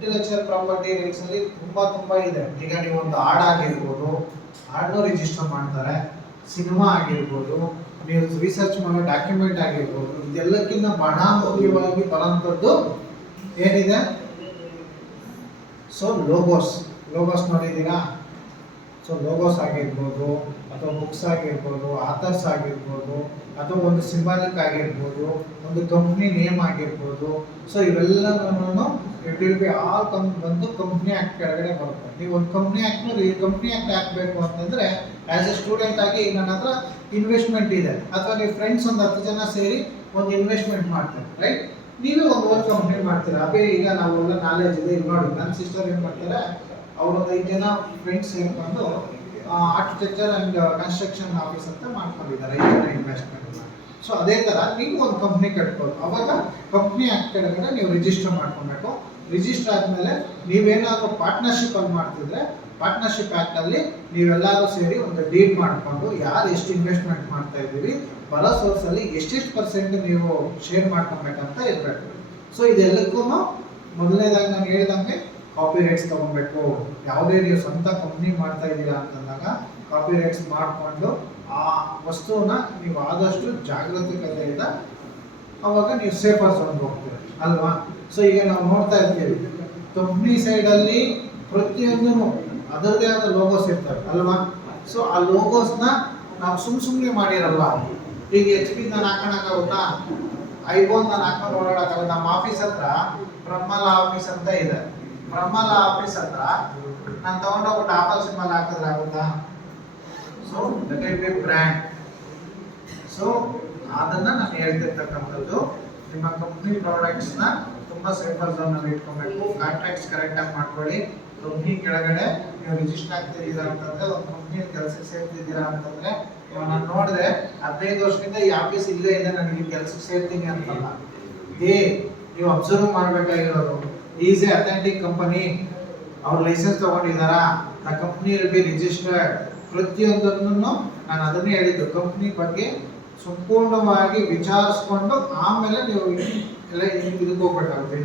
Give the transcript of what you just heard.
Intellectual property rights ಅಲ್ಲಿ ತುಂಬಾ ಇದೆ. ಈಗ ನೀವು ಒಂದು ಹಾಡಾಗಿರ್ಬೋದು, ಹಾಡನ್ನು ರಿಜಿಸ್ಟರ್ ಮಾಡ್ತಾರೆ. ಸಿನಿಮಾ ಆಗಿರ್ಬೋದು, ನೀವು ರಿಸರ್ಚ್ ಮಾಡೋ ಡಾಕ್ಯುಮೆಂಟ್ ಆಗಿರ್ಬೋದು, ಇದೆಲ್ಲಕ್ಕಿಂತ ಬಹಳ ಮುಖ್ಯವಾಗಿ ಬರೋಂಥದ್ದು ಏನಿದೆ? ಸೊ ಲೋಗೋಸ್ ನೋಡಿದ್ದೀರಾ? ಸೊ ಲೋಗೋಸ್ ಆಗಿರ್ಬೋದು, ಅಥವಾ ಬುಕ್ಸ್ ಆಗಿರ್ಬೋದು, ಆಥರ್ಸ್ ಆಗಿರ್ಬೋದು, ಅಥವಾ ಒಂದು ಸಿಂಬಾಲಿಕ್ ಆಗಿರ್ಬೋದು, ಒಂದು ಕಂಪ್ನಿ ನೇಮ್ ಆಗಿರ್ಬೋದು. ಸೊ ಇವೆಲ್ಲವನ್ನು ಇಟ್ ವಿಲ್ ಬಿ ಆಲ್ ಬಂದು ಕಂಪ್ನಿ ಆಕ್ಟ್ ಕೆಳಗಡೆ ಬರುತ್ತೆ. ನೀವು ಒಂದು ಕಂಪ್ನಿ ಆಕ್ಟ್ ಹಾಕಬೇಕು ಅಂತಂದ್ರೆ ಆಸ್ ಎ ಸ್ಟೂಡೆಂಟ್ ಆಗಿ ನನ್ನ ಹತ್ರ ಇನ್ವೆಸ್ಟ್ಮೆಂಟ್ ಇದೆ, ಅಥವಾ ನೀವು ಫ್ರೆಂಡ್ಸ್ ಒಂದು 10 ಜನ ಸೇರಿ ಒಂದು ಇನ್ವೆಸ್ಟ್ಮೆಂಟ್ ಮಾಡ್ತಾರೆ, ರೈಟ್? ನೀವೇ ಒಂದು ಕಂಪ್ನಿ ಮಾಡ್ತೀರಾ. ಅದೇ ಈಗ ನಾವೆಲ್ಲ ನಾಲೆಜ್ ಇದೆ. ಈಗ ನೋಡಿ, ನನ್ನ ಸಿಸ್ಟರ್ ಏನು ಮಾಡ್ತಾರೆ, ಅವರೊಂದು 5 ಜನ ಫ್ರೆಂಡ್ಸ್ ಸೇರ್ಕೊಂಡು ಆರ್ಕಿಟೆಕ್ಚರ್ ಅಂಡ್ ಕನ್ಸ್ಟ್ರಕ್ಷನ್ ಆಫೀಸ್ ಅಂತ ಮಾಡ್ಕೊಂಡಿದ್ದಾರೆ ಇನ್ವೆಸ್ಟ್ಮೆಂಟ್. ಸೊ ಅದೇ ತರ ನೀವು ಒಂದು ಕಂಪ್ನಿ ಕಟ್ಬೋದು. ಅವಾಗ ಕಂಪ್ನಿ ಆಕ್ಟ್ ಕೆಳಗಡೆ ನೀವು ರಿಜಿಸ್ಟರ್ ಮಾಡ್ಕೊಬೇಕು. ರಿಜಿಸ್ಟರ್ ಆದ್ಮೇಲೆ ನೀವೇನಾದ್ರೂ ಪಾರ್ಟ್ನರ್ಶಿಪ್ ಅಲ್ಲಿ ಮಾಡ್ತಿದ್ರೆ ಪಾರ್ಟ್ನರ್ಶಿಪ್ ಆಕ್ಟ್ ಅಲ್ಲಿ ನೀವೆಲ್ಲರೂ ಸೇರಿ ಒಂದು ಡೀಡ್ ಮಾಡ್ಕೊಂಡು ಯಾರು ಎಷ್ಟು ಇನ್ವೆಸ್ಟ್ಮೆಂಟ್ ಮಾಡ್ತಾ ಇದ್ದೀವಿ, ಬರೋ ಸೋರ್ಸ್ ಅಲ್ಲಿ ಎಷ್ಟೆಷ್ಟು ಪರ್ಸೆಂಟ್ ನೀವು ಶೇರ್ ಮಾಡ್ಕೊಬೇಕಂತ ಇರಬೇಕು. ಸೊ ಇದೆಲ್ಲಕ್ಕೂ ಮೊದಲನೇದಾಗಿ ನಾನು ಹೇಳ್ದಂಗೆ ಕಾಪಿ ರೈಟ್ಸ್ ತಗೊಬೇಕು. ಯಾವುದೇ ನೀವು ಸ್ವಂತ ಕಂಪ್ನಿ ಮಾಡ್ತಾ ಇದ್ದೀರಾ ಅಂತಂದಾಗ ಕಾಪಿ ರೈಟ್ಸ್ ಮಾಡಿಕೊಂಡು ಆ ವಸ್ತುವನ್ನ ನೀವು ಆದಷ್ಟು ಜಾಗರೂಕತೆಯಿಂದ ಅವಾಗ ನೀವು ಸೇಫರ್ ಝೋನ್ ಹೋಗ್ತೀರಿ ಅಲ್ವಾ? ಸೊ ಈಗ ನಾವು ನೋಡ್ತಾ ಇರ್ತೀವಿ, ಕಂಪ್ನಿ ಸೈಡಲ್ಲಿ ಪ್ರತಿಯೊಂದು ಅದರದೇ ಆದ ಲೋಗೋಸ್ ಇರ್ತವೆ ಅಲ್ವಾ? ಸೊ ಆ ಲೋಗೋಸ್ನ ನಾವು ಸುಮ್ಮನೆ ಮಾಡಿರಲ್ಲ. ಈಗ HP ನಾನು ಹಾಕೋಣಕ್ಕಾಗುತ್ತಾ? ಐಫೋನ್ ನಾನು ಹಾಕೊಂಡು ಓಡಾಡಕ್ಕಾಗ? ನಮ್ಮ ಆಫೀಸ್ ಹತ್ರ ಬ್ರಹ್ಮಲ ಆಫೀಸ್ ಅಂತ ಇದೆ. ಬ್ರಹ್ಮಲ ಆಫೀಸ್ ಹತ್ರ ನಾನು ತಗೊಂಡೋಗ್ಬಿಟ್ಟು ಆಪಲ್ ಸಿಂಬಲ್ ಹಾಕಿದ್ರೆ ಆಗುತ್ತಾ? So that will be brand. So ಅದನ್ನ ನಾನು ಹೇಳ್ತಿರ್ತಕ್ಕಂಥದ್ದು, ನಿಮ್ಮ ಕಂಪ್ನಿ ಪ್ರಾಡಕ್ಟ್ಸ್ನ ತುಂಬಾ ಸೇಫರ್ ಝೋನ್ ನಲ್ಲಿ ಇಟ್ಕೊಬೇಕು. ಕಾಂಟ್ರಾಕ್ಟ್ಸ್ ಕರೆಕ್ಟ್ ಆಗಿ ಮಾಡ್ಕೊಳ್ಳಿ. ಕಂಪ್ನಿ ಕೆಳಗಡೆ ನೀವು ರಿಜಿಸ್ಟರ್ ಆಗ್ತಿದ್ದೀರಾ ಅಂತಂದ್ರೆ, ಒಂದು ಕಂಪ್ನಿ ಕೆಲಸಕ್ಕೆ ಸೇರ್ತಿದ್ದೀರಾ ಅಂತಂದ್ರೆ, ನಾನು ನೋಡಿದೆ 15 ವರ್ಷದಿಂದ ಈ ಆಫೀಸ್ ಇಲ್ಲೇ ಇದೆ, ನನಗೆ ಕೆಲಸಕ್ಕೆ ಸೇರ್ತೀನಿ ಅಂತಲ್ಲ. ನೀವು ಅಬ್ಸರ್ವ್ ಮಾಡಬೇಕಾಗಿರೋದು, ಈಸ್ ಎ ಅಥೆಂಟಿಕ್ ಕಂಪನಿ, ಅವ್ರ ಲೈಸೆನ್ಸ್ ತಗೊಂಡಿದ್ದಾರಾ, ಆ ಕಂಪ್ನಿ ವಿಲ್ ಬಿ ರಿಜಿಸ್ಟರ್ಡ್. ಪ್ರತಿಯೊಂದನ್ನು ನಾನು ಅದನ್ನೇ ಹೇಳಿದ್ದು, ಕಂಪ್ನಿ ಬಗ್ಗೆ ಸಂಪೂರ್ಣವಾಗಿ ವಿಚಾರಿಸ್ಕೊಂಡು ಆಮೇಲೆ ನೀವು ಎಲ್ಲ ಇದಕ್ಕೆ ಹೋಗ್ಬೇಕಾಗುತ್ತೆ.